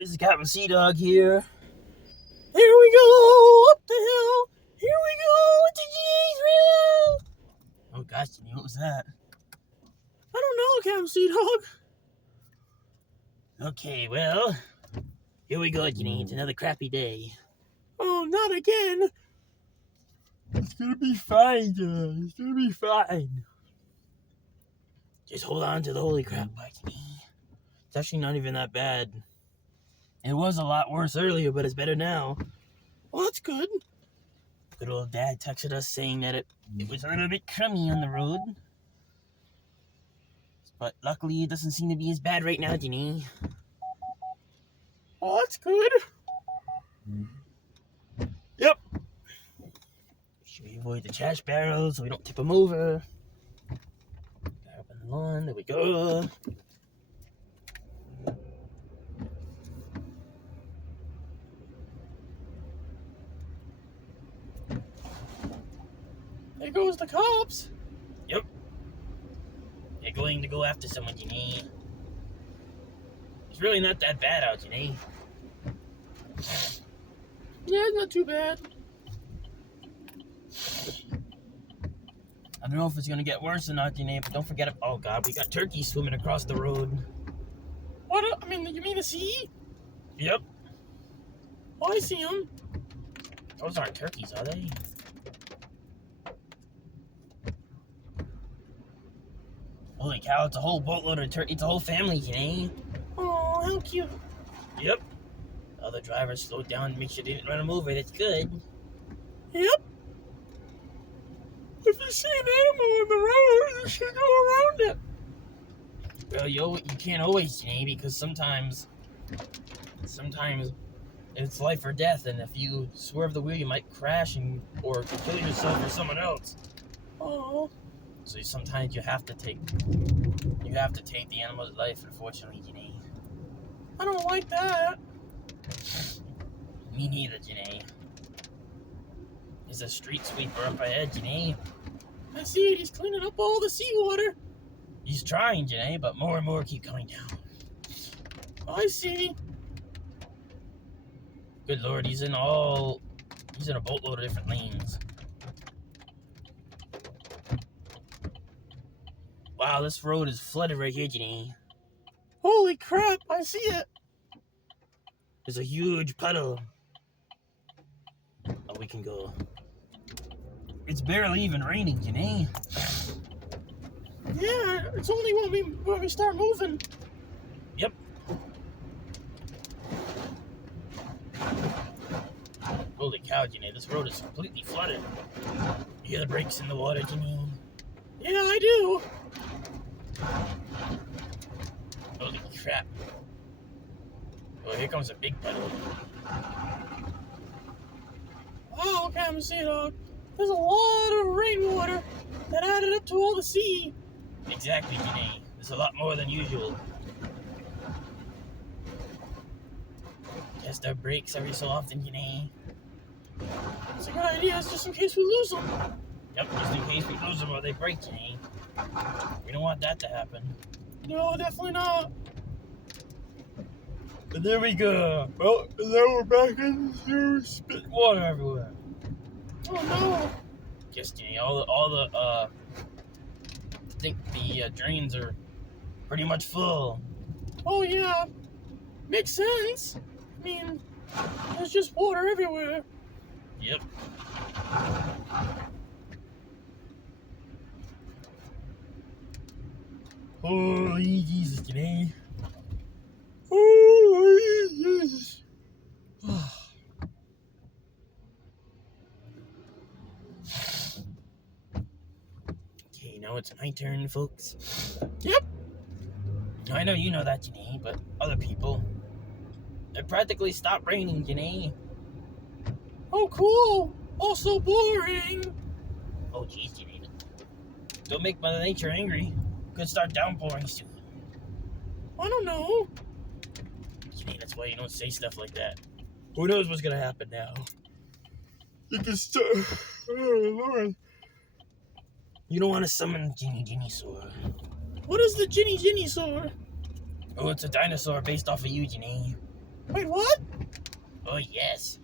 This is Captain Sea Dog here. Here we go up the hill. Here we go with the G thrill. Oh gosh, Jenny, what was that? I don't know, Captain Sea Dog. Okay, well, here we go, Jenny. It's another crappy day. Oh, not again. It's gonna be fine, John. It's gonna be fine. Just hold on to the holy crap, Jenny. It's actually not even that bad. It was a lot worse earlier, but it's better now. Well, that's good. Good old Dad texted us saying that it was a little bit crummy on the road. But luckily, it doesn't seem to be as bad right now, Jenny. Oh, that's good. Yep. Should we avoid the trash barrels so we don't tip them over? Up on the lawn, there we go. There goes the cops. Yep. They're going to go after someone, Jenny. It's really not that bad out, Jenny. Yeah, it's not too bad. I don't know if it's going to get worse or not, Jenny, but don't forget it. Oh, God, we got turkeys swimming across the road. What? I mean, you mean the sea? Yep. Oh, I see them. Those aren't turkeys, are they? Holy cow, it's a whole boatload of turkeys. It's a whole family, Jenny. Oh, how cute. Yep. The other driver slowed down to make sure they didn't run them over. That's good. Yep. If you see an animal on the road, you should go around it. Well, you can't always, Jenny, because sometimes it's life or death, and if you swerve the wheel, you might crash or kill yourself or someone else. Oh. So sometimes you have to take the animal's life, unfortunately, Jenny. I don't like that. Me neither, Jenny. There's a street sweeper up ahead, Jenny. I see it. He's cleaning up all the seawater. He's trying, Jenny, but more and more keep coming down. I see. Good Lord, he's in a boatload of different lanes. Wow, this road is flooded right here, Jenny. Holy crap, I see it. There's a huge puddle. Oh, we can go. It's barely even raining, Jenny. Yeah, it's only when we start moving. Yep. Holy cow, Jenny, this road is completely flooded. You hear the brakes in the water, Jenny? Yeah, I do. Holy crap. Oh, here comes a big puddle. Oh, Captain Sea Dog. There's a lot of rainwater that added up to all the sea. Exactly, Jenny. There's a lot more than usual. Test our brakes every so often, Jenny. It's a good idea. It's just in case we lose them. Yep, just in case we lose them or they break, Jenny. We don't want that to happen. No, definitely not. But there we go. Well, now we're back into spitting water everywhere. Oh no! Just Jenny, I think the drains are pretty much full. Oh yeah, makes sense. I mean, there's just water everywhere. Yep. Holy Jesus, Jenny. Holy Jesus. Okay, now it's my turn, folks. Yep. I know you know that, Jenny, but other people, it practically stopped raining, Jenny. Oh, cool. Also boring. Oh, geez, Jenny. Don't make Mother Nature angry. Could start downpouring soon. I don't know. Jenny, that's why you don't say stuff like that. Who knows what's gonna happen now? You can start. Oh, Lord. You don't want to summon Ginny Saur. What is the Ginny Saur? Oh, it's a dinosaur based off of you, Jenny. Wait, what? Oh, yes.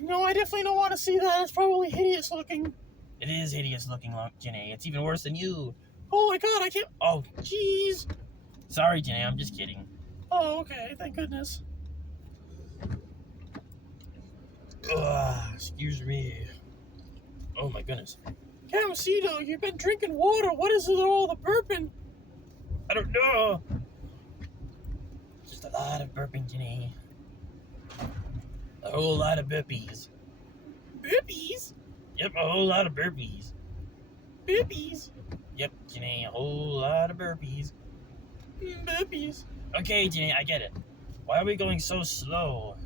No, I definitely don't want to see that. It's probably hideous looking. It is hideous looking, Janae. It's even worse than you. Oh my god, I can't. Oh, Jeez. sorry, Janae. I'm just kidding. Oh, okay. Thank goodness. Ugh, excuse me. Oh, my goodness. Camacito, you've been drinking water. What is it all the burping? I don't know. Just a lot of burping, Janae. A whole lot of burpees. Burpees? Yep, a whole lot of burpees. Burpees? Yep, Janae, a whole lot of burpees. Burpees. Okay, Janae, I get it. Why are we going so slow?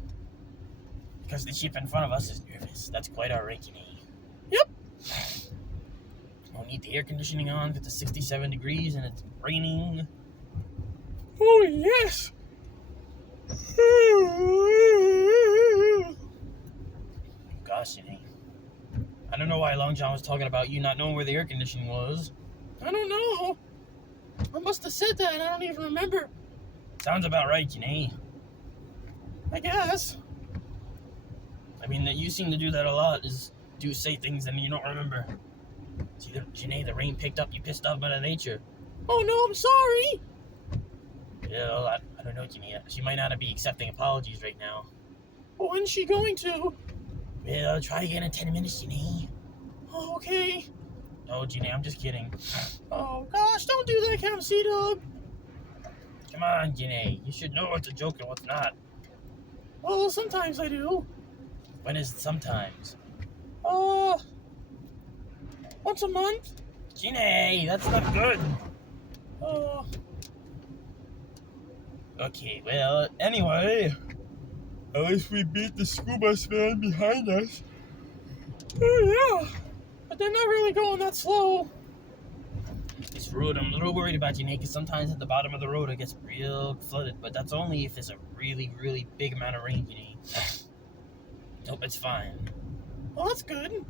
Because the ship in front of us is nervous. That's quite alright, Janae. Yep. We'll need the air conditioning on because it's 67 degrees and it's raining. Oh, yes. Gosh, Janae. I don't know why Long John was talking about you not knowing where the air conditioning was. I don't know. I must have said that and I don't even remember. Sounds about right, Janae. I guess. I mean, that you seem to do that a lot, is say things and you don't remember. See, Janae, the rain picked up, you pissed off Mother Nature. Oh no, I'm sorry. Yeah, well, I don't know, Janae. She might not be accepting apologies right now. Well, when's she going to? Well, try again in 10 minutes, Janae. Oh, okay. No, Janae, I'm just kidding. Oh gosh, don't do that, Camacito. Come on, Janae. You should know what's a joke and what's not. Well, sometimes I do. When is it sometimes? Once a month. Janae, that's not good. Uh, Okay, well, anyway. At least we beat the school bus van behind us. oh yeah. But they're not really going that slow. This road, I'm a little worried about, Janae, because sometimes at the bottom of the road it gets real flooded, but that's only if there's a really, really big amount of rain, Janae. Nope, it's fine. Well, that's good.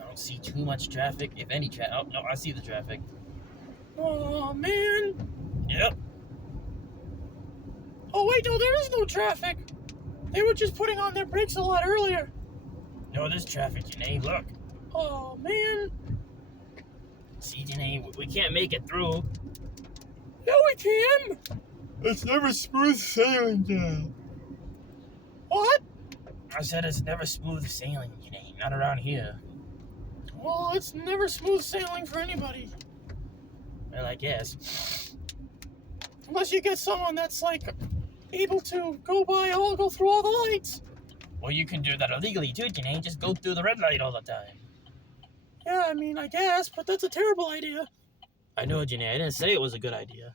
I don't see too much traffic, if any traffic. Oh, no, I see the traffic. Oh man. Yep. Oh wait, no, there is no traffic. They were just putting on their brakes a lot earlier. No, there's traffic, Janae. Look. Oh man. See, Janae, we can't make it through. Yeah, we can. It's never smooth sailing, Dad. What? I said it's never smooth sailing, Janae. Not around here. Well, it's never smooth sailing for anybody. Well, I guess. Unless you get someone that's like able to go through all the lights. Well, you can do that illegally too, Janae. Just go through the red light all the time. Yeah, I mean, I guess, but that's a terrible idea. I know, Janae. I didn't say it was a good idea.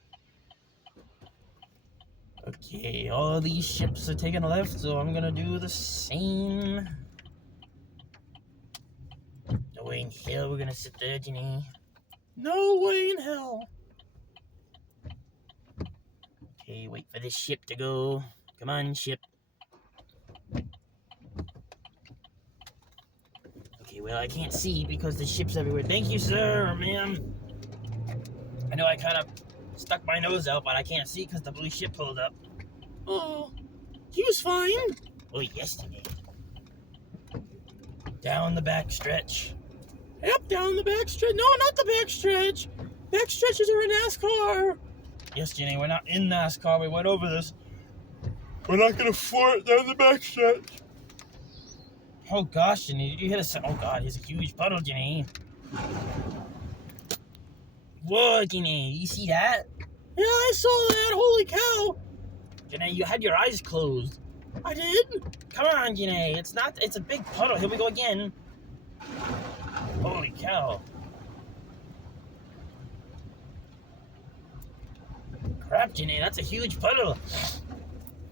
Okay, all these ships are taking a left, so I'm gonna do the same. No way in hell we're gonna sit there, Janae. No way in hell. Okay, wait for this ship to go. Come on, ship. Okay, well, I can't see because the ship's everywhere. Thank you, sir, ma'am. I know I kind of stuck my nose out, but I can't see because the blue ship pulled up. Oh, he was fine. Oh, yes, Janae. Down the back stretch. Yep, down the backstretch. No, not the backstretch. Backstretches are in NASCAR. Yes, Janae, we're not in NASCAR. We went over this. We're not gonna floor it down the backstretch. Oh, gosh, Janae, did you hit a... Oh, God, here's a huge puddle, Janae. Whoa, Janae, you see that? Yeah, I saw that. Holy cow. Janae, you had your eyes closed. I did? Come on, Janae, it's a big puddle. Here we go again. Holy cow. Crap, Janae, that's a huge puddle.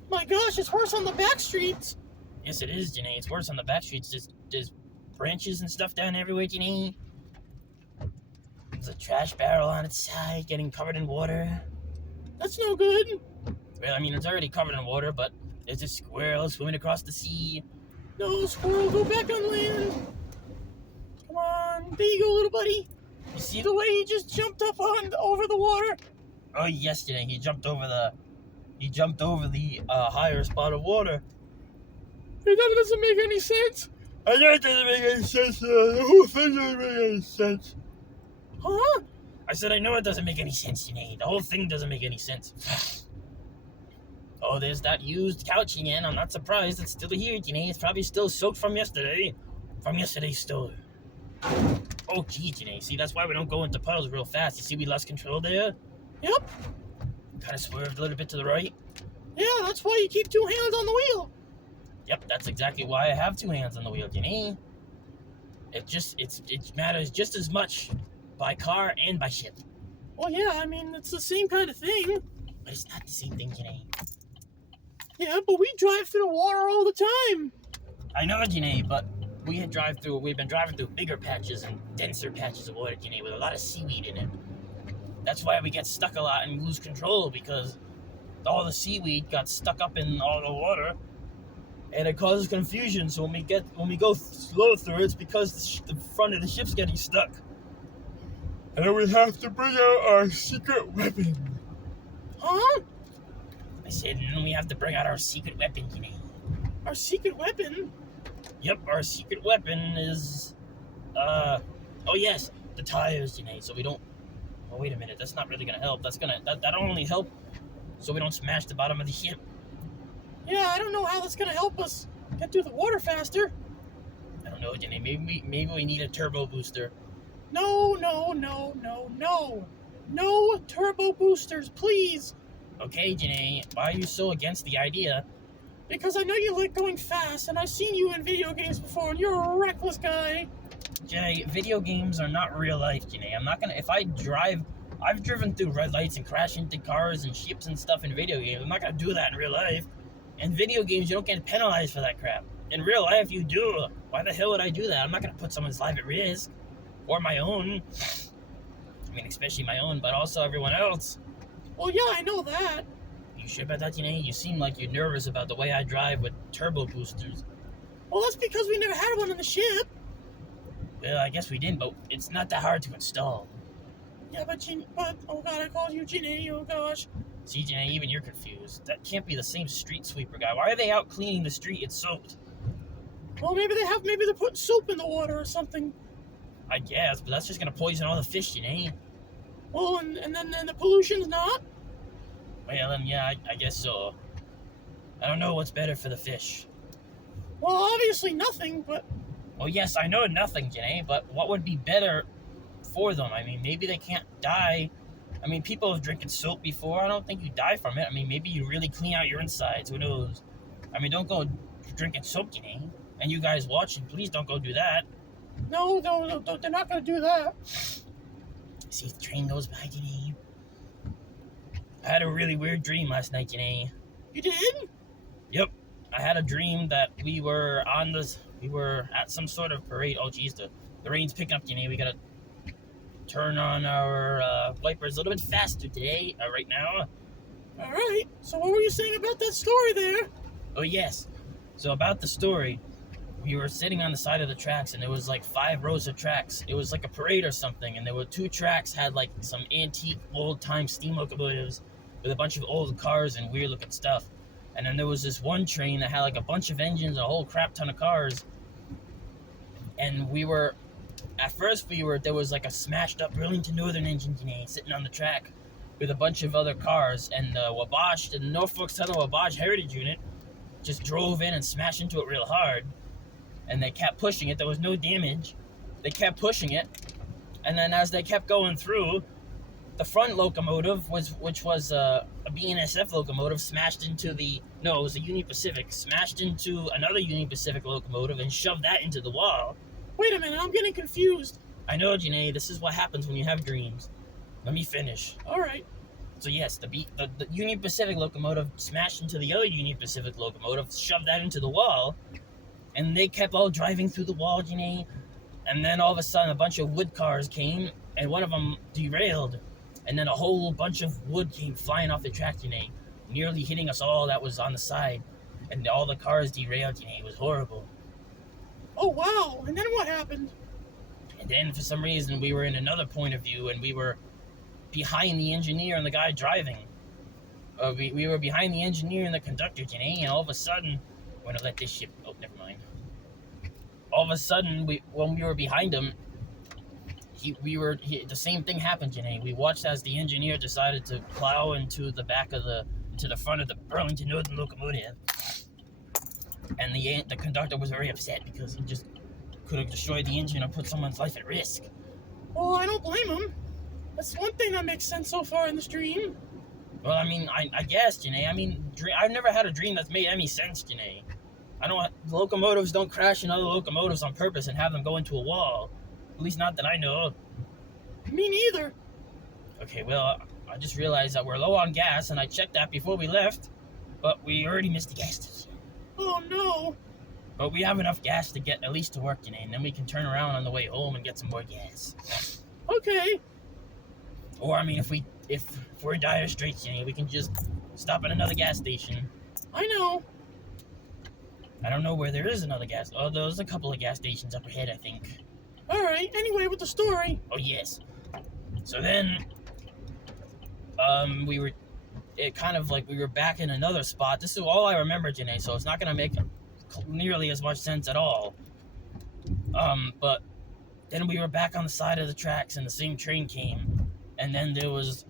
My gosh, it's worse on the back streets. Yes, it is, Janae. It's worse on the back streets. There's branches and stuff down everywhere, Janae. There's a trash barrel on its side getting covered in water. That's no good. Well, I mean, it's already covered in water, but there's a squirrel swimming across the sea. No, squirrel, go back on land. Come on. There you go, little buddy. You See the way he just jumped up over the water? Oh, yes, Janae. He jumped over He jumped over the higher spot of water. Hey, that doesn't make any sense. I know it doesn't make any sense. The whole thing doesn't make any sense. Huh? I said I know it doesn't make any sense, Janae. The whole thing doesn't make any sense. Oh, there's that used couch again. I'm not surprised it's still here, Janae. It's probably still soaked from yesterday. From yesterday's store. Oh, gee, Janae. See, that's why we don't go into puddles real fast. You see we lost control there? Yep. Kind of swerved a little bit to the right. Yeah, that's why you keep 2 hands on the wheel. Yep, that's exactly why I have 2 hands on the wheel, Janae. It matters just as much by car and by ship. Well, yeah, I mean, it's the same kind of thing. But it's not the same thing, Janae. Yeah, but we drive through the water all the time. I know, Janae, but we've been driving through bigger patches and denser patches of water, Janae, with a lot of seaweed in it. That's why we get stuck a lot and lose control, because all the seaweed got stuck up in all the water, and it causes confusion. So when we go slow through, it's because the front of the ship's getting stuck. And then we have to bring out our secret weapon. Huh? I said, and then we have to bring out our secret weapon, Janae. Our secret weapon? Yep, our secret weapon is, oh yes, the tires, Janae, so we don't, oh wait a minute, that's not really gonna help. That'll only help so we don't smash the bottom of the ship. Yeah, I don't know how that's gonna help us get through the water faster. I don't know, Janae, maybe we need a turbo booster. No. No turbo boosters, please. Okay, Janae, why are you so against the idea? Because I know you like going fast, and I've seen you in video games before, and you're a reckless guy. Janae, video games are not real life, Janae. I've driven through red lights and crashed into cars and ships and stuff in video games. I'm not gonna do that in real life. In video games, you don't get penalized for that crap. In real life, you do. Why the hell would I do that? I'm not gonna put someone's life at risk. Or my own. I mean, especially my own, but also everyone else. Well, yeah, I know that. You sure about that, Janae? You seem like you're nervous about the way I drive with turbo boosters. Well, that's because we never had one on the ship. Well, I guess we didn't, but it's not that hard to install. Yeah, but oh god, I called you Ginny, oh gosh. See, Janae, even you're confused. That can't be the same street sweeper guy. Why are they out cleaning the street? It's soaked. Well, maybe they're putting soap in the water or something. I guess, but that's just gonna poison all the fish, Janae. Well, and then the pollution's not? Well, then, yeah, I guess so. I don't know what's better for the fish. Well, obviously nothing, but... Well, yes, I know nothing, Janae, but what would be better for them? I mean, maybe they can't die. I mean, people have drinking soap before. I don't think you die from it. I mean, maybe you really clean out your insides. Who knows? I mean, don't go drinking soap, Janae. And you guys watching, please don't go do that. No, they're not going to do that. See if the train goes by, Janae. I had a really weird dream last night, Janae. You did? Yep. I had a dream that we were at some sort of parade. Oh, geez, the rain's picking up, Janae. We gotta turn on our wipers a little bit faster today, right now. All right. So what were you saying about that story there? Oh, yes. So about the story, we were sitting on the side of the tracks, and there was like 5 rows of tracks. It was like a parade or something, and there were 2 tracks had like some antique old-time steam locomotives with a bunch of old cars and weird-looking stuff. And then there was this one train that had like a bunch of engines and a whole crap ton of cars. And there was like a smashed up Burlington Northern engine, Janae, sitting on the track with a bunch of other cars. And the Norfolk Southern Wabash Heritage Unit just drove in and smashed into it real hard. And they kept pushing it. There was no damage. They kept pushing it. And then as they kept going through, the front locomotive, which was a BNSF locomotive, it was a Union Pacific, smashed into another Union Pacific locomotive and shoved that into the wall. Wait a minute, I'm getting confused. I know, Janae, this is what happens when you have dreams. Let me finish. All right. So yes, the Union Pacific locomotive smashed into the other Union Pacific locomotive, shoved that into the wall, and they kept all driving through the wall, Janae. And then all of a sudden, a bunch of wood cars came, and one of them derailed. And then a whole bunch of wood came flying off the track, Janae, nearly hitting us all that was on the side. And all the cars derailed, Janae. It was horrible. Oh, wow. And then what happened? And then, for some reason, we were in another point of view, and we were behind the engineer and the guy driving. we were behind the engineer and the conductor, Janae, and all of a sudden, we're gonna let this ship. Oh, never mind. All of a sudden, when we were behind him, the same thing happened, Janae. We watched as the engineer decided to plow into the front of the Burlington Northern locomotive, and the conductor was very upset because he just could have destroyed the engine or put someone's life at risk. Well, I don't blame him. That's one thing that makes sense so far in this dream. Well, I mean, I guess, Janae. I mean, I've never had a dream that's made any sense, Janae. Locomotives don't crash in other locomotives on purpose and have them go into a wall. At least not that I know. Me neither. Okay, well, I just realized that we're low on gas, and I checked that before we left, but we already missed the gas station. Oh, no. But we have enough gas to get at least to work, Janae, and then we can turn around on the way home and get some more gas. Okay. Or, I mean, if we're in dire straits, Janae, we can just stop at another gas station. I know. I don't know where there is another gas. Oh, there's a couple of gas stations up ahead, I think. All right. Anyway, with the story. Oh, yes. So then, we were back in another spot. This is all I remember, Janae, so it's not going to make nearly as much sense at all. But then we were back on the side of the tracks and the same train came. And then there was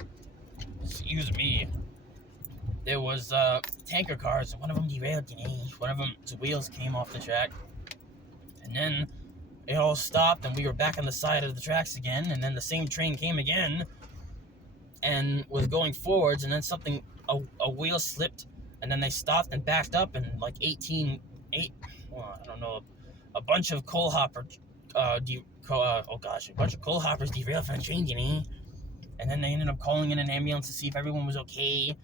tanker cars, and one of them derailed, Janae. One of them's wheels came off the track. And then it all stopped, and we were back on the side of the tracks again, and then the same train came again and was going forwards, and then a wheel slipped, and then they stopped and backed up, and like a bunch of coal hoppers derailed from the train, Janae. And then they ended up calling in an ambulance to see if everyone was okay.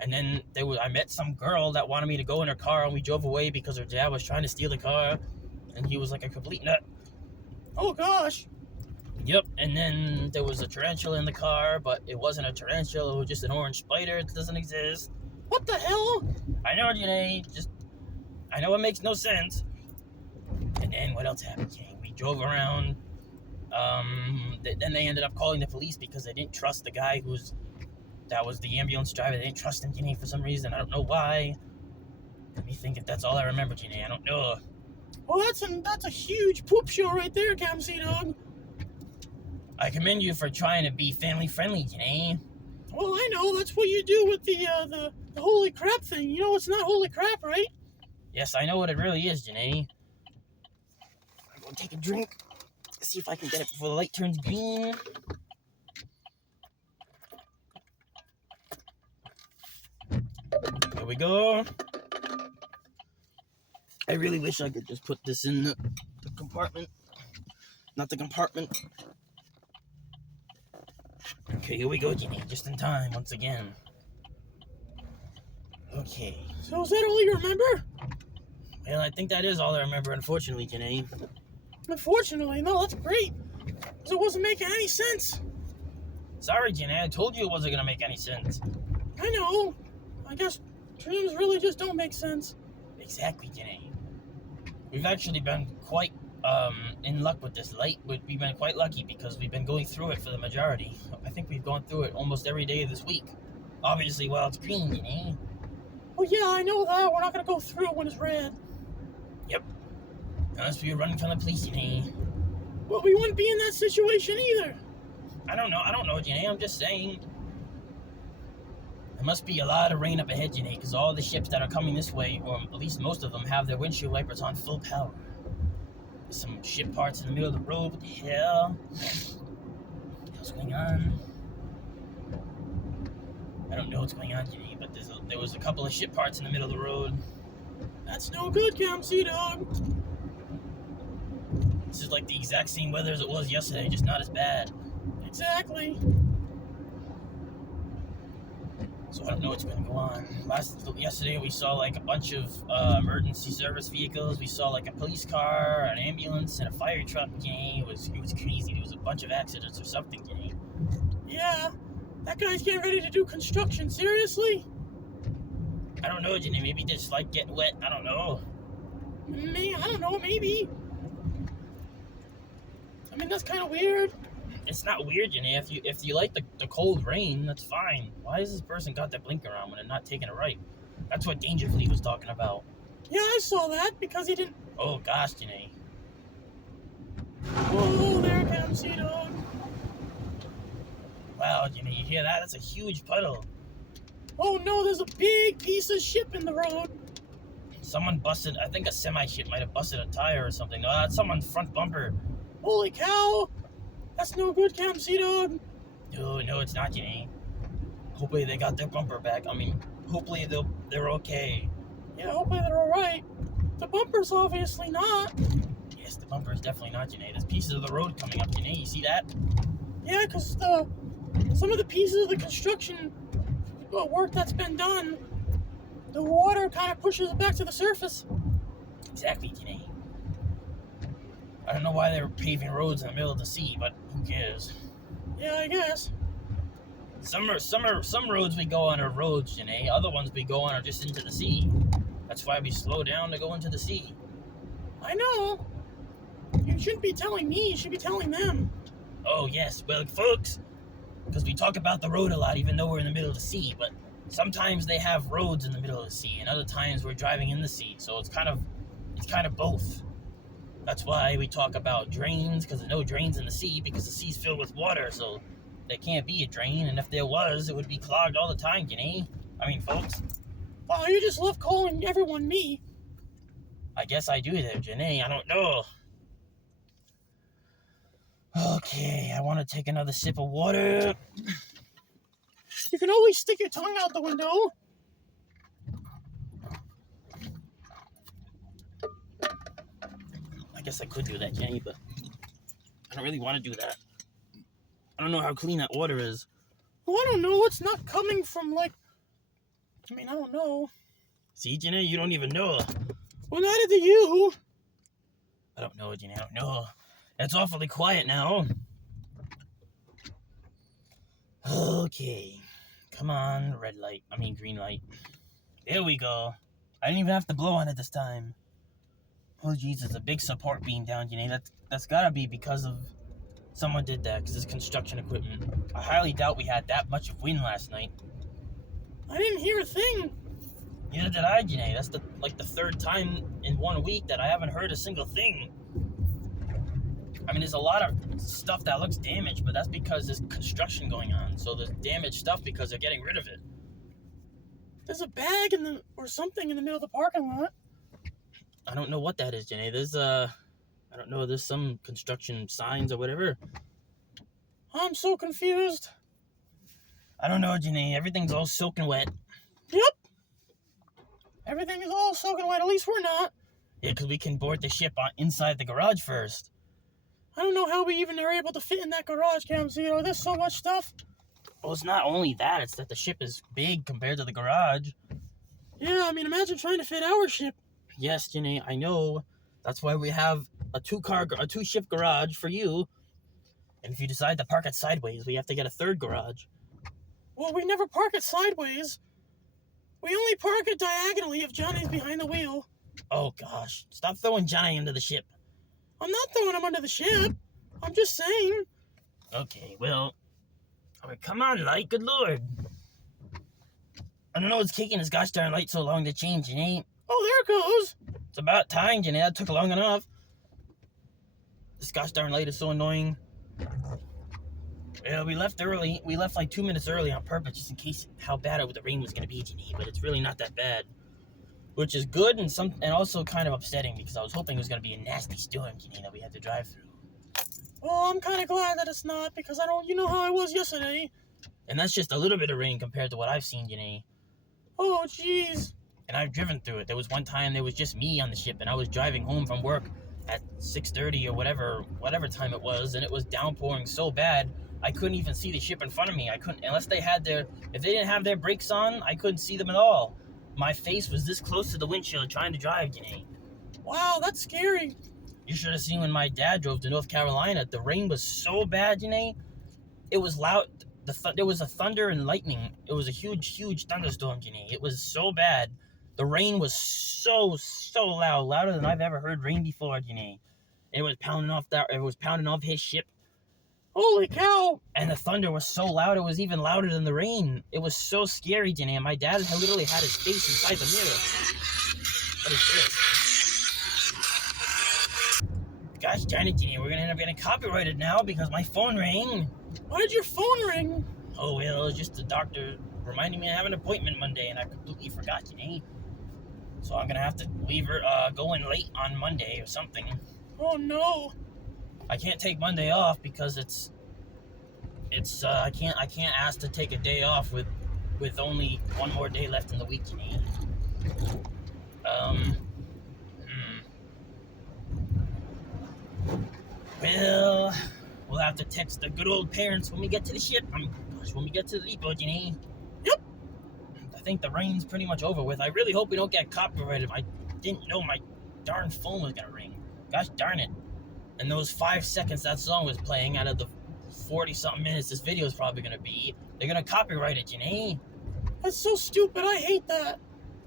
And then I met some girl that wanted me to go in her car, and we drove away because her dad was trying to steal the car, and he was like a complete nut. Oh, gosh. Yep, and then there was a tarantula in the car, but it wasn't a tarantula, it was just an orange spider that doesn't exist. What the hell? I know, Janae, I know it makes no sense. And then what else happened, Janae? We drove around, then they ended up calling the police because they didn't trust the guy that was the ambulance driver. They didn't trust him, Janae, for some reason. I don't know why. Let me think if that's all I remember, Janae. I don't know. Well, that's a huge poop show right there, Captain Sea-Dog. I commend you for trying to be family-friendly, Janae. Well, I know. That's what you do with the holy crap thing. You know it's not holy crap, right? Yes, I know what it really is, Janae. I'm going to take a drink. See if I can get it before the light turns green. Here we go. I really wish I could just put this in the compartment. Not the compartment. Okay, here we go, Janae. Just in time, once again. Okay. So is that all you remember? Well, I think that is all I remember, unfortunately, Janae. Unfortunately, no, that's great. Because it wasn't making any sense. Sorry, Janae. I told you it wasn't going to make any sense. I know. I guess dreams really just don't make sense. Exactly, Janae. We've actually been quite in luck with this light. We've been quite lucky because we've been going through it for the majority. I think we've gone through it almost every day of this week. Obviously, while it's green, Janae. Well, yeah, I know that. We're not going to go through it when it's red. Yep. Unless we were running from the police, Janae. Well, we wouldn't be in that situation either. I don't know, Janae. I'm just saying. There must be a lot of rain up ahead, Janae, because all the ships that are coming this way, or at least most of them, have their windshield wipers on full power. There's some ship parts in the middle of the road. What the hell? What's going on? I don't know what's going on, Janae, but there was a couple of ship parts in the middle of the road. That's no good, Captain Sea-Dog. This is like the exact same weather as it was yesterday, just not as bad. Exactly. So I don't know what's going to go on. Yesterday we saw like a bunch of emergency service vehicles. We saw like a police car, an ambulance, and a fire truck. Janae, it was crazy. There was a bunch of accidents or something, Janae. Yeah, that guy's getting ready to do construction. Seriously? I don't know, Janae. Maybe they just like getting wet. I don't know. I don't know. Maybe. I mean, that's kind of weird. it's not weird, Janae. If you like the cold rain, that's fine. Why has this person got their blinker on when they're not taking a right? That's what Dangerfleet was talking about. Yeah, I saw that because he didn't. Oh gosh, Janae. Oh, there comes Sea Dog. Wow, Janae, you hear that? That's a huge puddle. Oh no, there's a big piece of ship in the road. Someone busted. I think a semi ship might have busted a tire or something. No, that's someone's front bumper. Holy cow! That's no good, Captain Sea Dog. No, it's not, Janae. Hopefully they got their bumper back. I mean, hopefully they're okay. Yeah, hopefully they're alright. The bumper's obviously not. Yes, the bumper is definitely not, Janae. There's pieces of the road coming up, Janae. You see that? Yeah, because some of the pieces of the construction work that's been done, the water kind of pushes it back to the surface. Exactly, Janae. I don't know why they were paving roads in the middle of the sea, but who cares? Yeah, I guess. Some roads we go on are roads, Janae. Other ones we go on are just into the sea. That's why we slow down to go into the sea. I know. You shouldn't be telling me, you should be telling them. Oh, yes. Well, folks, because we talk about the road a lot, even though we're in the middle of the sea, but sometimes they have roads in the middle of the sea, and other times we're driving in the sea, so it's kind of both. That's why we talk about drains, because there's no drains in the sea, because the sea's filled with water, so there can't be a drain, and if there was, it would be clogged all the time, Janae. I mean, folks. Oh, you just love calling everyone me. I guess I do there, Janae. I don't know. Okay, I want to take another sip of water. You can always stick your tongue out the window. I guess I could do that, Jenny, but I don't really want to do that. I don't know how clean that water is. Well, I don't know. It's not coming from, I don't know. See, Jenny, you don't even know. Well, neither do you. I don't know, Jenny. I don't know. It's awfully quiet now. Okay. Come on, green light. There we go. I didn't even have to blow on it this time. Oh, Jesus, a big support beam down, Jenny. That's gotta be because of someone did that, because it's construction equipment. I highly doubt we had that much of wind last night. I didn't hear a thing. Neither did I, Janae. That's the third time in 1 week that I haven't heard a single thing. I mean, there's a lot of stuff that looks damaged, but that's because there's construction going on. So there's damaged stuff because they're getting rid of it. There's a bag or something in the middle of the parking lot. I don't know what that is, Janae. There's some construction signs or whatever. I'm so confused. I don't know, Janae. Everything's all soaking wet. Yep. Everything is all soaking wet. At least we're not. Yeah, because we can board the ship inside the garage first. I don't know how we even are able to fit in that garage, Camzito. There's so much stuff. Well, it's not only that. It's that the ship is big compared to the garage. Yeah, I mean, imagine trying to fit our ship. Yes, Janae, I know. That's why we have a two-ship garage for you. And if you decide to park it sideways, we have to get a third garage. Well, we never park it sideways. We only park it diagonally if Johnny's behind the wheel. Oh, gosh. Stop throwing Johnny into the ship. I'm not throwing him under the ship. I'm just saying. Okay, well... I mean, come on, light. Good Lord. I don't know what's taking this gosh darn light so long to change, Janae. Oh, there it goes. It's about time, Janae. That took long enough. This gosh darn light is so annoying. Yeah, we left early. We left like 2 minutes early on purpose just in case how bad the rain was going to be, Janae. But it's really not that bad. Which is good and also kind of upsetting because I was hoping it was going to be a nasty storm, Janae, that we had to drive through. Well, I'm kind of glad that it's not because you know how I was yesterday. And that's just a little bit of rain compared to what I've seen, Janae. Oh, jeez. And I've driven through it. There was one time there was just me on the ship and I was driving home from work at 6:30 or whatever time it was, and it was downpouring so bad I couldn't even see the ship in front of me. I couldn't, if they didn't have their brakes on, I couldn't see them at all. My face was this close to the windshield trying to drive, Janae. Wow, that's scary. You should have seen when my dad drove to North Carolina. The rain was so bad, Janae. It was loud. There was a thunder and lightning. It was a huge, huge thunderstorm, Janae. It was so bad. The rain was so loud, louder than I've ever heard rain before, Janae. It was pounding off his ship. Holy cow! And the thunder was so loud, it was even louder than the rain. It was so scary, Janae. And my dad had literally had his face inside the mirror. What is this? Gosh darn it, Janae. We're gonna end up getting copyrighted now because my phone rang. Why did your phone ring? Oh, well, it was just the doctor reminding me I have an appointment Monday, and I completely forgot, Janae. So I'm gonna have to leave her, go in late on Monday or something. Oh no. I can't take Monday off because I can't ask to take a day off with only one more day left in the week, Janae. Well, we'll have to text the good old parents when we get to the ship. When we get to the depot, Janae. Yep. I think the rain's pretty much over with. I really hope we don't get copyrighted. I didn't know my darn phone was gonna ring. Gosh darn it. And those 5 seconds that song was playing out of the 40-something minutes this video is probably gonna be, they're gonna copyright it, Janae. That's so stupid. I hate that.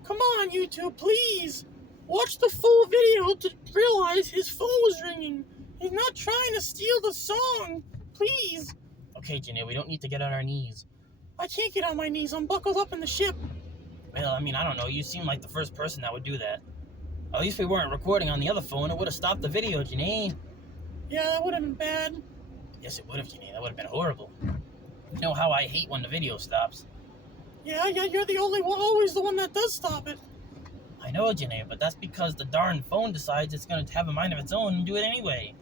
Come on, YouTube, please. Watch the full video to realize his phone was ringing. He's not trying to steal the song. Please. Okay, Janae, we don't need to get on our knees. I can't get on my knees. I'm buckled up in the ship. Well, I mean, I don't know. You seem like the first person that would do that. At least we weren't recording on the other phone. It would have stopped the video, Janae. Yeah, that would have been bad. Yes, it would have, Janae. That would have been horrible. You know how I hate when the video stops. Yeah, you're the only one, always the one that does stop it. I know, Janae, but that's because the darn phone decides it's going to have a mind of its own and do it anyway.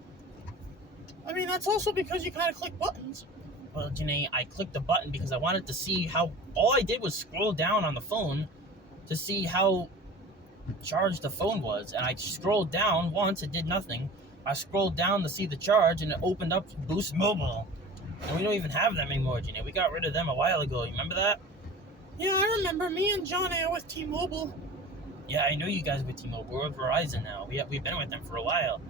I mean, that's also because you kind of click buttons. Well, Janae, I clicked the button because I wanted to see how... All I did was scroll down on the phone to see how charged the phone was. And I scrolled down once, it did nothing. I scrolled down to see the charge, and it opened up Boost Mobile. And we don't even have them anymore, Janae. We got rid of them a while ago. You remember that? Yeah, I remember. Me and John are with T-Mobile. Yeah, I know you guys with T-Mobile. We're with Verizon now. We've been with them for a while.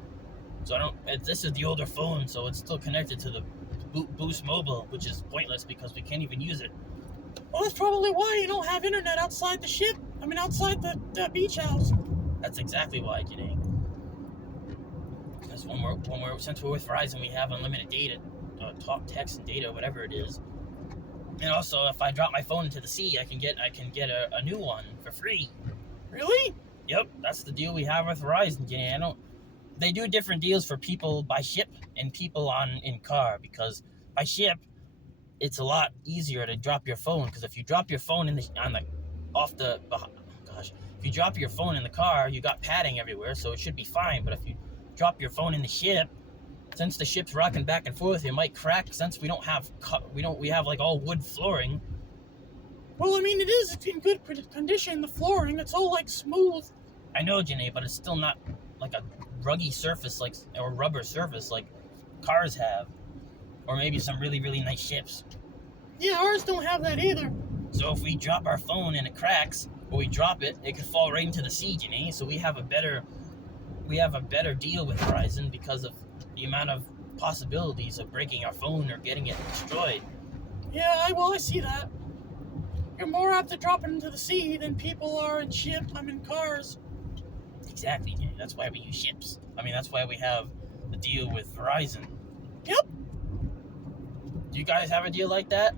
So this is the older phone, so it's still connected to the Boost Mobile, which is pointless because we can't even use it. Well, that's probably why you don't have internet outside the ship. I mean, outside the beach house. That's exactly why, Janae. Because since we're with Verizon, we have unlimited data, talk, text, and data, whatever it is. And also, if I drop my phone into the sea, I can get a new one for free. Really? Yep, that's the deal we have with Verizon, Janae. They do different deals for people by ship and people in car, because by ship it's a lot easier to drop your phone, because if you drop your phone if you drop your phone in the car, you got padding everywhere, so it should be fine. But if you drop your phone in the ship, since the ship's rocking back and forth, it might crack. Since we have like all wood flooring. Well, I mean, it is in good condition. The flooring, it's all like smooth. I know, Janae, but it's still not like a ruggy surface or rubber surface like cars have, or maybe some really, really nice ships. Yeah, ours don't have that either. So if we drop our phone and it cracks, or we drop it, it could fall right into the sea, Janae. So we have a better deal with Verizon because of the amount of possibilities of breaking our phone or getting it destroyed. Yeah, I see that. You're more apt to drop it into the sea than people are in cars. Exactly, Janae. That's why we use ships. I mean, that's why we have the deal with Verizon. Yep. Do you guys have a deal like that?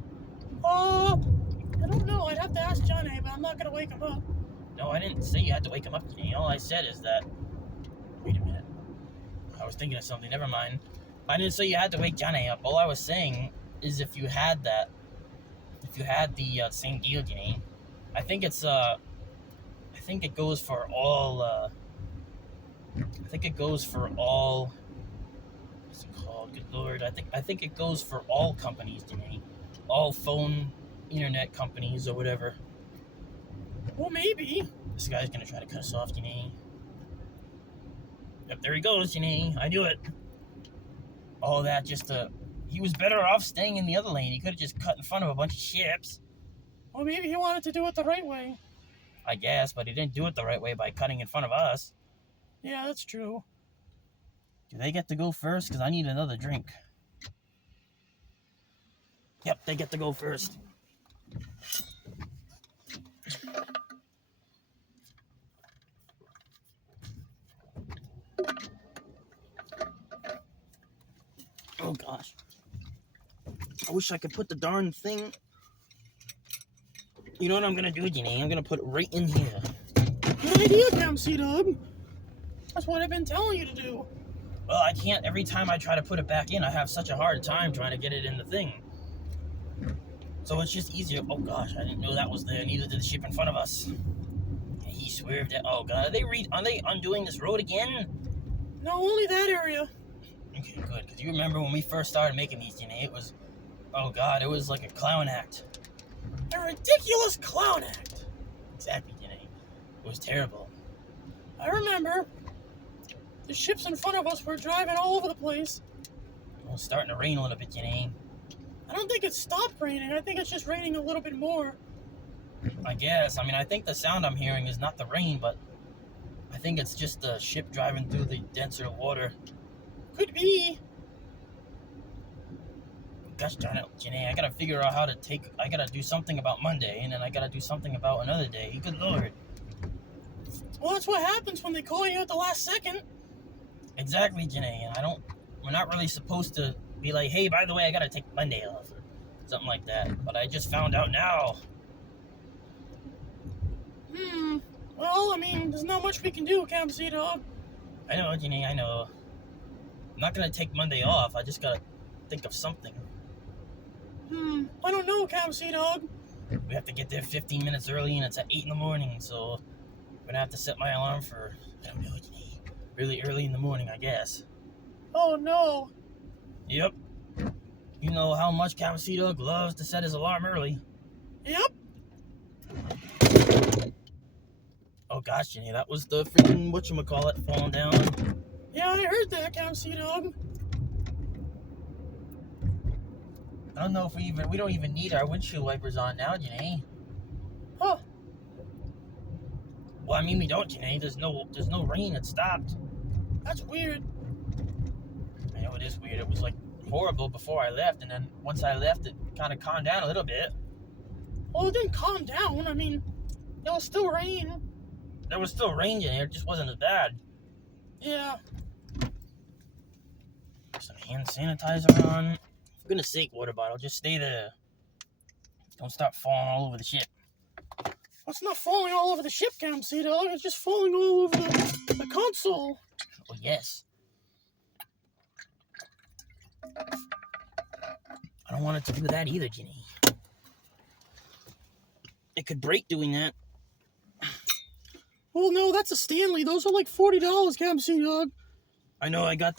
I don't know. I'd have to ask Johnny, but I'm not gonna wake him up. No, I didn't say you had to wake him up, Janae. All I said is that... Wait a minute. I was thinking of something. Never mind. I didn't say you had to wake Johnny up. All I was saying is if you had the same deal, Janae, I think it goes for all, what's it called? Good Lord. I think it goes for all companies, Janae. All phone, internet companies or whatever. Well, maybe. This guy's gonna try to cut us off, Janae. Yep, there he goes, Janae. I knew it. All that he was better off staying in the other lane. He could have just cut in front of a bunch of ships. Well, maybe he wanted to do it the right way. I guess, but he didn't do it the right way by cutting in front of us. Yeah, that's true. Do they get to go first? Because I need another drink. Yep, they get to go first. Oh, gosh. I wish I could put the darn thing. You know what I'm gonna do, Janae? I'm gonna put it right in here. Good idea, Cam C-Dog. That's what I've been telling you to do. Well, I can't. Every time I try to put it back in, I have such a hard time trying to get it in the thing. So it's just easier. Oh gosh, I didn't know that was there. Neither did the ship in front of us. He swerved it. Oh god, are they undoing this road again? No, only that area. Okay, good. Because you remember when we first started making these, Janae, it was, oh god, it was like a clown act. A ridiculous clown act. Exactly, Janae. It was terrible. I remember. The ships in front of us were driving all over the place. It was starting to rain a little bit, Janae. I don't think it stopped raining. I think it's just raining a little bit more. I guess. I mean, I think the sound I'm hearing is not the rain, but I think it's just the ship driving through the denser water. Could be. Gosh darn it, Janae, I gotta figure out how to I gotta do something about Monday, and then I gotta do something about another day. Good lord. Well, that's what happens when they call you at the last second. Exactly, Janae, and we're not really supposed to be like, hey, by the way, I gotta take Monday off, or something like that, but I just found out now. Well, I mean, there's not much we can do, Cam C-Dog. I know, Janae, I know. I'm not gonna take Monday off, I just gotta think of something. I don't know, Cam C-Dog. We have to get there 15 minutes early, and it's at 8 in the morning, so I'm gonna have to set my alarm for, I don't know, Janae, really early in the morning, I guess. Oh, no. Yep. You know how much Cam C-Dog loves to set his alarm early. Yep. Oh gosh, Janae, that was the freaking whatchamacallit falling down. Yeah, I heard that, Cam C-Dog. I don't know if we don't even need our windshield wipers on now, Janae. Huh. Well, I mean, we don't, Janae. There's no rain. It stopped. That's weird. I know it is weird. It was like horrible before I left, and then once I left, it kind of calmed down a little bit. Well, it didn't calm down. I mean, it was still rain. There was still rain, Janae. It just wasn't as bad. Yeah. Some hand sanitizer on. For goodness sake, water bottle, just stay there. Don't stop falling all over the ship. It's not falling all over the ship, Cam C-Dog. It's just falling all over the console. Oh, yes. I don't want it to do that either, Ginny. It could break doing that. Well, no, that's a Stanley. Those are like $40, Cam C-Dog. I know. I got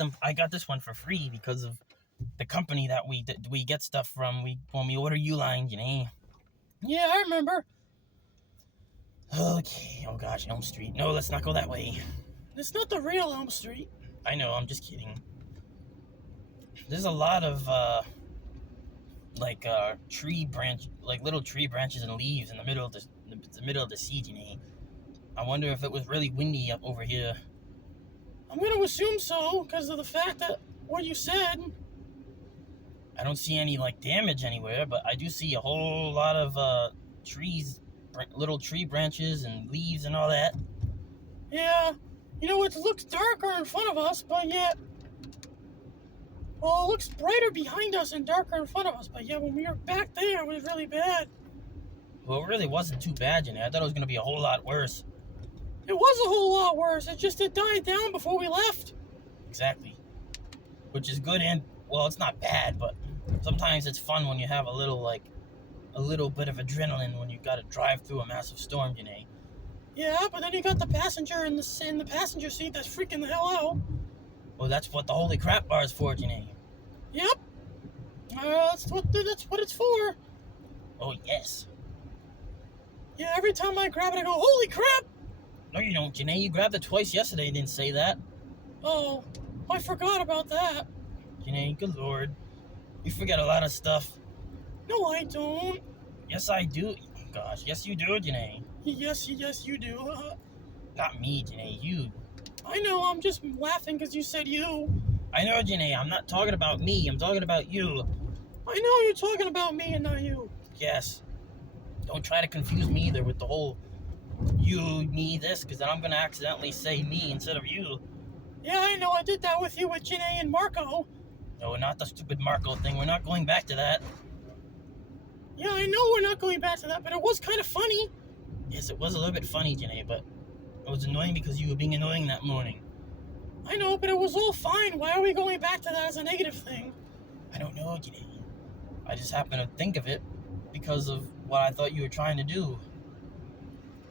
this one for free because of the company that we get stuff from. When we order Uline, Ginny. Yeah, I remember. Okay. Oh gosh, Elm Street. No, let's not go that way. It's not the real Elm Street. I know. I'm just kidding. There's a lot of tree branch, like little tree branches and leaves in the middle of the sea, Ginny. I wonder if it was really windy up over here. I'm going to assume so, because of the fact that what you said. I don't see any, damage anywhere, but I do see a whole lot of trees, little tree branches and leaves and all that. Yeah, you know, it looks darker in front of us, but yet... Well, it looks brighter behind us and darker in front of us, but yeah, when we were back there, it was really bad. Well, it really wasn't too bad, Jenny. I thought it was going to be a whole lot worse. It was a whole lot worse. It died down before we left. Exactly. Which is good and, well, it's not bad, but sometimes it's fun when you have a little bit of adrenaline when you got to drive through a massive storm, Jenny. Yeah, but then you got the passenger in the passenger seat that's freaking the hell out. Well, that's what the holy crap bar is for, Jenny. Yep. That's what it's for. Oh, yes. Yeah, every time I grab it, I go, holy crap! No, you don't, Jenny. You grabbed it twice yesterday and didn't say that. Oh, I forgot about that. Jenny, good lord. You forget a lot of stuff. No, I don't. Yes, I do. Gosh, yes, you do, Jenny. Yes, you do. Not me, Jenny. You. I know, I'm just laughing because you said you. I know, Jenny. I'm not talking about me. I'm talking about you. I know you're talking about me and not you. Yes. Don't try to confuse me either with the whole you, me, this, because then I'm going to accidentally say me instead of you. Yeah, I know. I did that with you with Janae and Marco. No, not the stupid Marco thing. We're not going back to that. Yeah, I know we're not going back to that, but it was kind of funny. Yes, it was a little bit funny, Janae, but it was annoying because you were being annoying that morning. I know, but it was all fine. Why are we going back to that as a negative thing? I don't know, Janae. I just happened to think of it because of what I thought you were trying to do.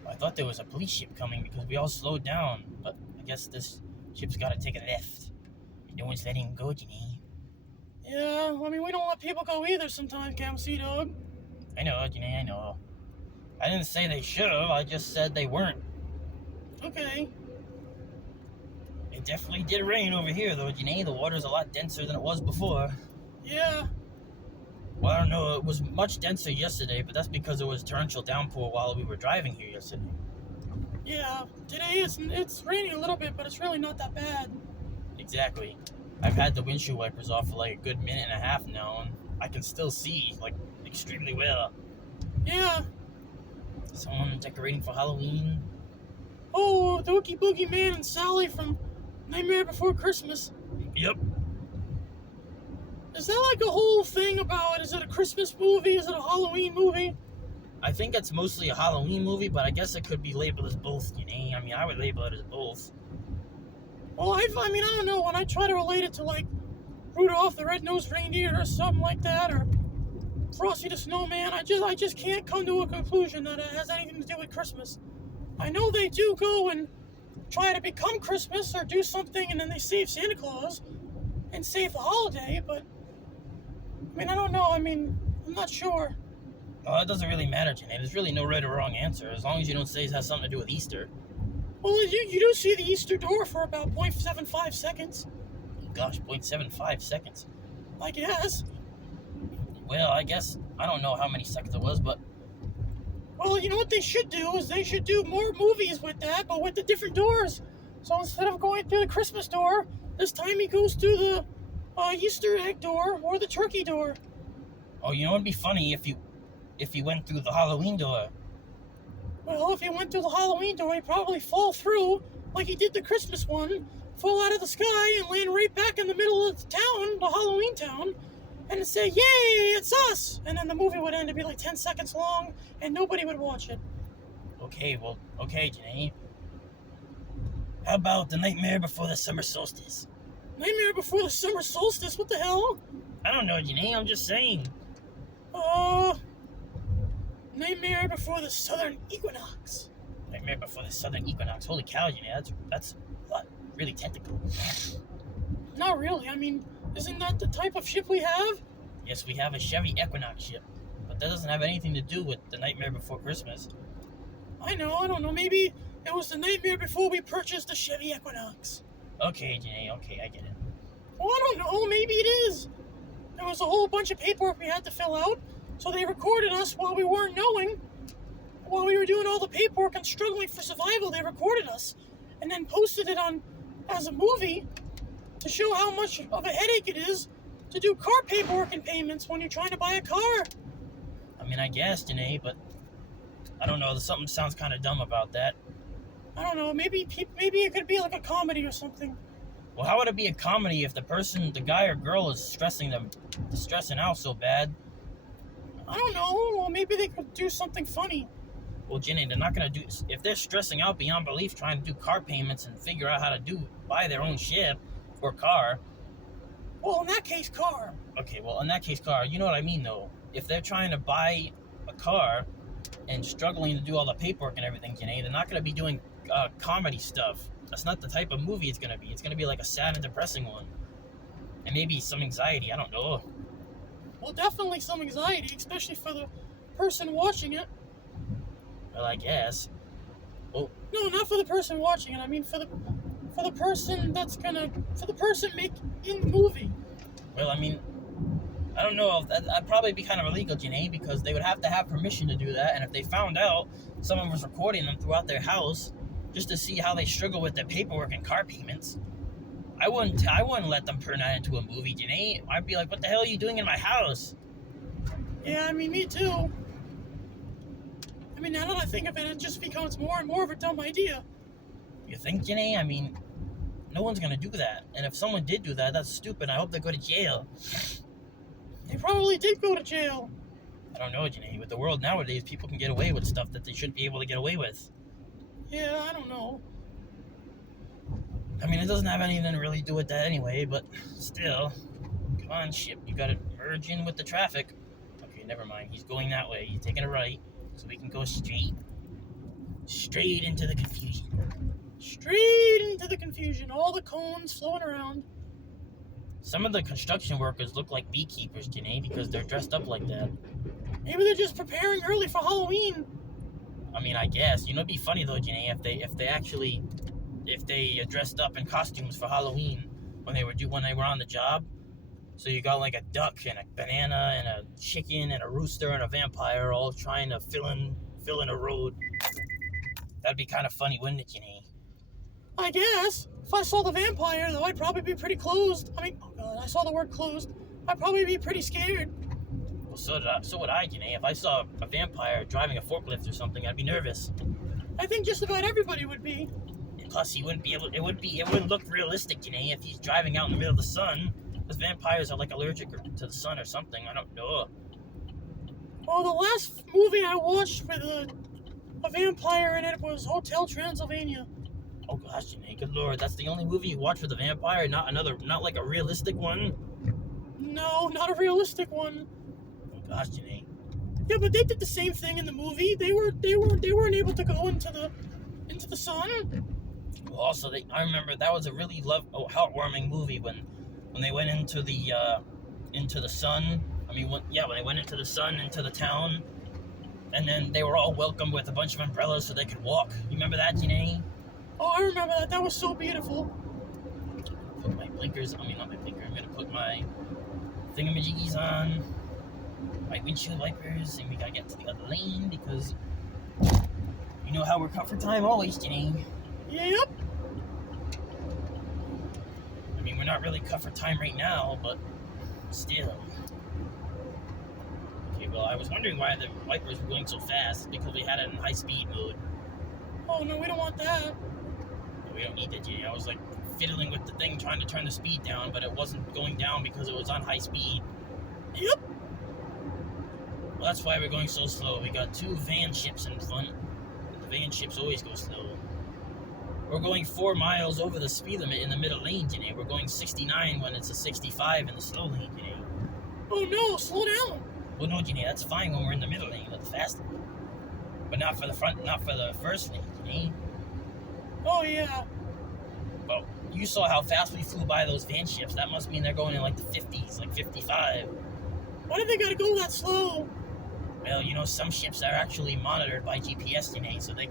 I thought there was a police ship coming because we all slowed down, but I guess this ship's got to take a left. No one's letting go, Janae. Yeah, I mean, we don't let people go either sometimes, Cam Sea Dog. I know, Janae, I know. I didn't say they should have, I just said they weren't. Okay. It definitely did rain over here, though, Janae. The water's a lot denser than it was before. Yeah. Well, I don't know, it was much denser yesterday, but that's because it was torrential downpour while we were driving here yesterday. Yeah. Today it's raining a little bit, but it's really not that bad. Exactly. I've had the windshield wipers off for like a good minute and a half now, and I can still see, like, extremely well. Yeah. Someone decorating for Halloween. Oh, the Oogie Boogie Man and Sally from Nightmare Before Christmas. Yep. Is that like a whole thing about, is it a Christmas movie? Is it a Halloween movie? I think it's mostly a Halloween movie, but I guess it could be labeled as both, you know? I mean, I would label it as both. Well, I mean, I don't know. When I try to relate it to, like, Rudolph the Red-Nosed Reindeer or something like that, or Frosty the Snowman, I just can't come to a conclusion that it has anything to do with Christmas. I know they do go and try to become Christmas or do something, and then they save Santa Claus and save the holiday, but I mean, I don't know. I mean, I'm not sure. Well, that doesn't really matter, Janae. There's really no right or wrong answer, as long as you don't say it has something to do with Easter. Well, you do see the Easter door for about 0.75 seconds. Gosh, 0.75 seconds. I guess. Well, I guess, I don't know how many seconds it was, but Well, you know what they should do is they should do more movies with that, but with the different doors. So instead of going through the Christmas door, this time he goes through the Easter egg door or the turkey door. oh, you know, it'd be funny if you went through the Halloween door. Well, if he went through the Halloween door, he'd probably fall through like he did the Christmas one, fall out of the sky and land right back in the middle of the town, the Halloween town, and say, "Yay, it's us!" And then the movie would end. It'd be like 10 seconds long, and nobody would watch it. Okay, Janae. How about The Nightmare Before the Summer Solstice? Nightmare Before the Summer Solstice? What the hell? I don't know, Janae, I'm just saying. Nightmare Before the Southern Equinox. Nightmare Before the Southern Equinox. Holy cow, Janae, that's a lot, really technical. Not really. I mean, isn't that the type of ship we have? Yes, we have a Chevy Equinox ship, but that doesn't have anything to do with The Nightmare Before Christmas. I don't know. Maybe it was the nightmare before we purchased the Chevy Equinox. Okay, Janae, okay, I get it. Well, I don't know. Maybe it is. There was a whole bunch of paperwork we had to fill out, so they recorded us while we weren't knowing. While we were doing all the paperwork and struggling for survival, they recorded us and then posted it on as a movie to show how much of a headache it is to do car paperwork and payments when you're trying to buy a car. I mean, I guess, Janae, but I don't know, something sounds kind of dumb about that. I don't know. Maybe it could be like a comedy or something. Well, how would it be a comedy if the guy or girl is stressing out so bad? I don't know. Well, maybe they could do something funny. Well, Jenny, they're not going to do... If they're stressing out beyond belief trying to do car payments and figure out how to buy their own ship or car... Well, in that case, car. Okay, well, in that case, car. You know what I mean, though. If they're trying to buy a car and struggling to do all the paperwork and everything, Jenny, they're not going to be doing comedy stuff. That's not the type of movie it's going to be. It's going to be like a sad and depressing one. And maybe some anxiety. I don't know. Well, definitely some anxiety, especially for the person watching it. Well, I guess. Well, no, not for the person watching it. I mean, for the person for the person making the movie. Well, I mean, I don't know. That'd probably be kind of illegal, Janae, because they would have to have permission to do that. And if they found out someone was recording them throughout their house just to see how they struggle with their paperwork and car payments, I wouldn't let them turn that into a movie, Janae. I'd be like, what the hell are you doing in my house? Yeah, I mean, me too. I mean, now that I think of it, it just becomes more and more of a dumb idea. You think, Janae? I mean, No one's gonna do that. And if someone did do that, that's stupid. I hope they go to jail. They probably did go to jail. I don't know, Janae. With the world nowadays, people can get away with stuff that they shouldn't be able to get away with. Yeah, I don't know. I mean, it doesn't have anything to really do with that anyway, but still. Come on, ship. You gotta merge in with the traffic. Okay, never mind. He's going that way. He's taking a right, so we can go straight into the confusion. Straight into the confusion. All the cones flowing around. Some of the construction workers look like beekeepers, Janae, because they're dressed up like that. Maybe they're just preparing early for Halloween. I mean, I guess. You know, it'd be funny though, Janae, if they dressed up in costumes for Halloween when they were on the job. So you got like a duck and a banana and a chicken and a rooster and a vampire all trying to fill in a road. That'd be kind of funny, wouldn't it, Janae? I guess. If I saw the vampire, though, I'd probably be pretty closed. I saw the word closed. I'd probably be pretty scared. Well, so would I, Janae. If I saw a vampire driving a forklift or something, I'd be nervous. I think just about everybody would be. And plus, it wouldn't look realistic, Janae, if he's driving out in the middle of the sun. Because vampires are like allergic to the sun or something. I don't know. Well, the last movie I watched with a vampire in it was Hotel Transylvania. Oh gosh, Janae, good lord, that's the only movie you watch with a vampire, not like a realistic one? No, not a realistic one. Oh gosh, Janae. Yeah, but they did the same thing in the movie. They weren't able to go into the sun. Well, also, I remember that was a really heartwarming movie when they went into the sun. I mean, when they went into the sun, into the town, and then they were all welcomed with a bunch of umbrellas so they could walk. You remember that, Janae? Oh, I remember that. That was so beautiful. Put my blinkers. I mean, not my blinker. I'm gonna put my thingamajiggies on, my windshield wipers, and we gotta get to the other lane because you know how we're cut for time always, Janae. Yep. I mean, we're not really cut for time right now, but still. Okay, well, I was wondering why the wipers were going so fast because we had it in high speed mode. Oh no, we don't want that. We don't need that, Janae. I was like fiddling with the thing trying to turn the speed down, but it wasn't going down because it was on high speed. Yep. Well, that's why we're going so slow. We got two van ships in front. The van ships always go slow. We're going 4 miles over the speed limit in the middle lane, Janae. We're going 69 when it's a 65 in the slow lane, Janae. Oh no, slow down. Well, no, Janae, that's fine when we're in the middle lane, that's faster. But not for the first lane, Janae. Oh yeah. Well, you saw how fast we flew by those van ships. That must mean they're going in like the 50s, like 55. Why do they gotta go that slow? Well, you know, some ships are actually monitored by GPS, Janae, so the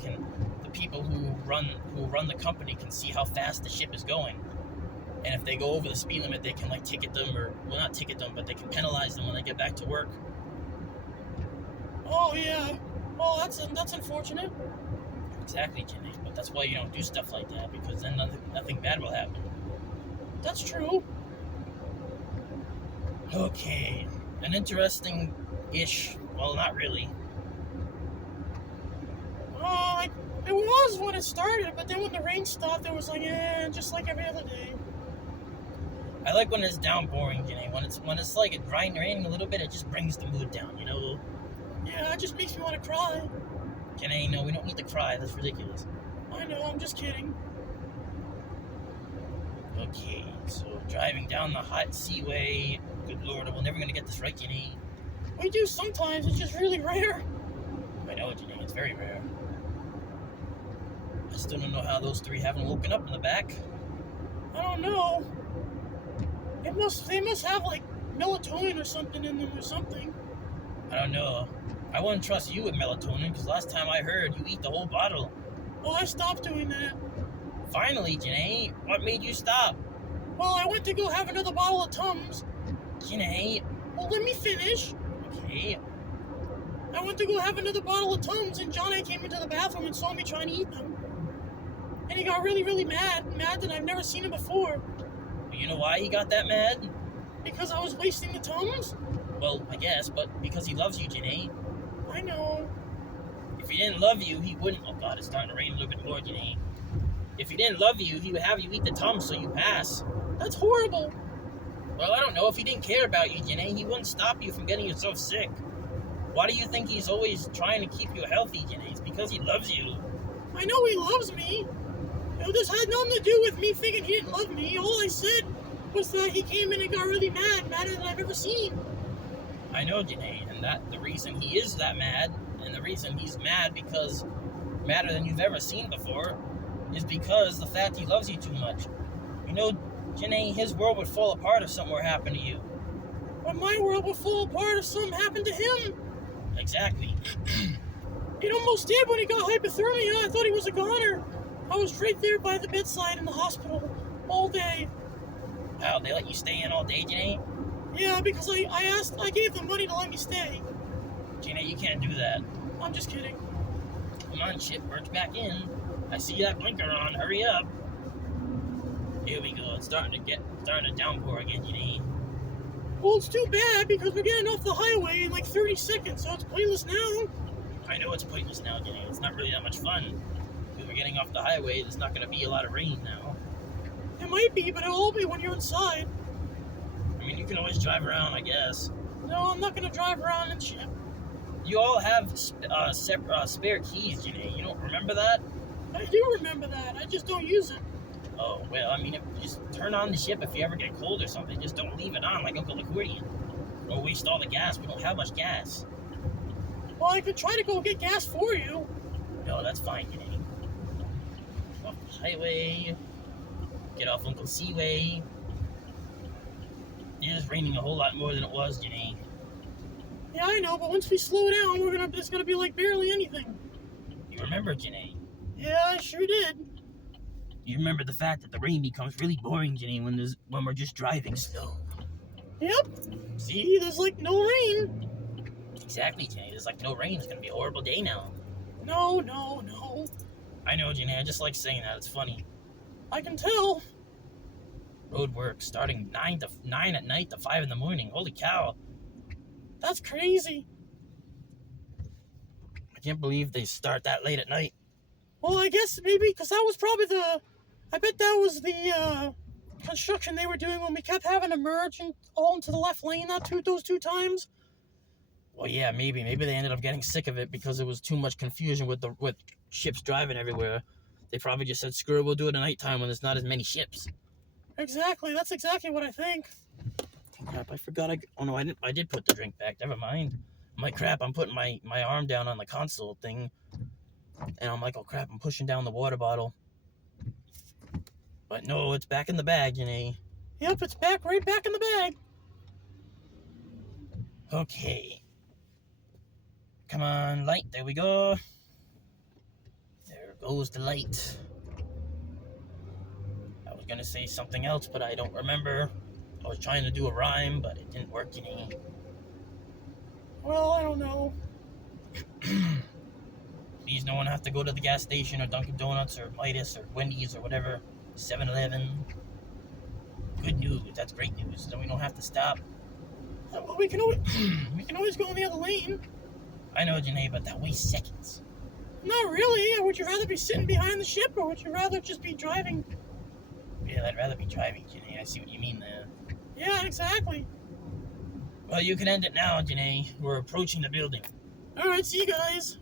people who run the company can see how fast the ship is going. And if they go over the speed limit, they can like ticket them, or well, not ticket them, but they can penalize them when they get back to work. Oh yeah. Oh, that's unfortunate. Exactly, Janae. But that's why you don't do stuff like that, because then nothing bad will happen. That's true. Okay, an interesting-ish. Well, not really. It was when it started, but then when the rain stopped, it was like, just like every other day. I like when it's downpouring, Janae. When it's like it raining a little bit, it just brings the mood down, you know? Yeah, it just makes me want to cry. Janae, no, we don't need to cry. That's ridiculous. I know, I'm just kidding. Okay, so driving down the hot seaway. Good lord, we're never gonna get this right, Janae. We do sometimes, it's just really rare. I know, Janae, it's very rare. I still don't know how those three haven't woken up in the back. I don't know. They must have like melatonin or something in them or something. I don't know. I wouldn't trust you with melatonin, because last time I heard you eat the whole bottle. Well, I stopped doing that. Finally, Janae, what made you stop? Well, I went to go have another bottle of Tums. Janae. Well, let me finish. Okay. I went to go have another bottle of Tums, and Johnny came into the bathroom and saw me trying to eat them. And he got really, really mad that I've never seen him before. Well, you know why he got that mad? Because I was wasting the Tums? Well, I guess, but because he loves you, Janae. I know. If he didn't love you, he wouldn't. Oh God, it's starting to rain a little bit more, Janae. If he didn't love you, he would have you eat the Tums so you pass. That's horrible. Well, I don't know. If he didn't care about you, Janae, he wouldn't stop you from getting yourself sick. Why do you think he's always trying to keep you healthy, Janae? It's because he loves you. I know he loves me. This had nothing to do with me thinking he didn't love me. All I said was that he came in and got really madder than I've ever seen. I know, Janae, and that the reason he is that mad, and the reason he's mad because madder than you've ever seen before, is because the fact he loves you too much. You know, Janae, his world would fall apart if something were to happen to you. But my world would fall apart if something happened to him. Exactly. It almost did when he got hypothermia. I thought he was a goner. I was right there by the bedside in the hospital all day. Wow, they let you stay in all day, Janae? Yeah, because I gave them money to let me stay. Janae, you can't do that. I'm just kidding. Come on, ship, merge back in. I see that blinker on. Hurry up. Here we go. It's starting to downpour again, Janae. Well, it's too bad because we're getting off the highway in like 30 seconds, so it's pointless now. I know it's pointless now, Janae. It's not really that much fun. Because we're getting off the highway. There's not going to be a lot of rain now. It might be, but it'll all be when you're inside. I mean, you can always drive around, I guess. No, I'm not going to drive around and shit. You all have spare keys, Janae. You don't remember that? I do remember that. I just don't use it. Oh, well, I mean, just turn on the ship if you ever get cold or something. Just don't leave it on like Uncle Accordion. Don't waste all the gas. We don't have much gas. Well, I could try to go get gas for you. No, that's fine, Janae. Off the highway. Get off Uncle Seaway. It is raining a whole lot more than it was, Janae. Yeah, I know, but once we slow down, it's gonna be like barely anything. You remember, Janae? Yeah, I sure did. You remember the fact that the rain becomes really boring, Janae, when we're just driving slow. Yep. See, there's like no rain. Exactly, Janae. There's like no rain. It's gonna be a horrible day now. No. I know, Janae. I just like saying that. It's funny. I can tell. Road work starting 9 at night to 5 in the morning. Holy cow. That's crazy. I can't believe they start that late at night. Well, I guess maybe because that was probably I bet that was the construction they were doing when we kept having to merge all into the left lane those two times. Well, yeah, maybe. Maybe they ended up getting sick of it because it was too much confusion with ships driving everywhere. They probably just said, screw it, we'll do it at nighttime when there's not as many ships. Exactly. That's exactly what I think. Crap, I forgot. I did put the drink back. Never mind. I'm like, crap, I'm putting my arm down on the console thing. And I'm like, oh, crap, I'm pushing down the water bottle. But no, it's back in the bag, Janae. Yep, it's right back in the bag. Okay. Come on, light. There we go. There goes the light. I was gonna say something else, but I don't remember. I was trying to do a rhyme, but it didn't work, Janae. Well, I don't know. Please, no one have to go to the gas station or Dunkin' Donuts or Midas or Wendy's or whatever. 7-Eleven. Good news. That's great news. Then we don't have to stop. Well, we can always go in the other lane. I know, Janae, but that wastes seconds. Not really. Would you rather be sitting behind the ship, or would you rather just be driving? Yeah, I'd rather be driving, Janae. I see what you mean there. Yeah, exactly. Well, you can end it now, Janae. We're approaching the building. All right, see you guys.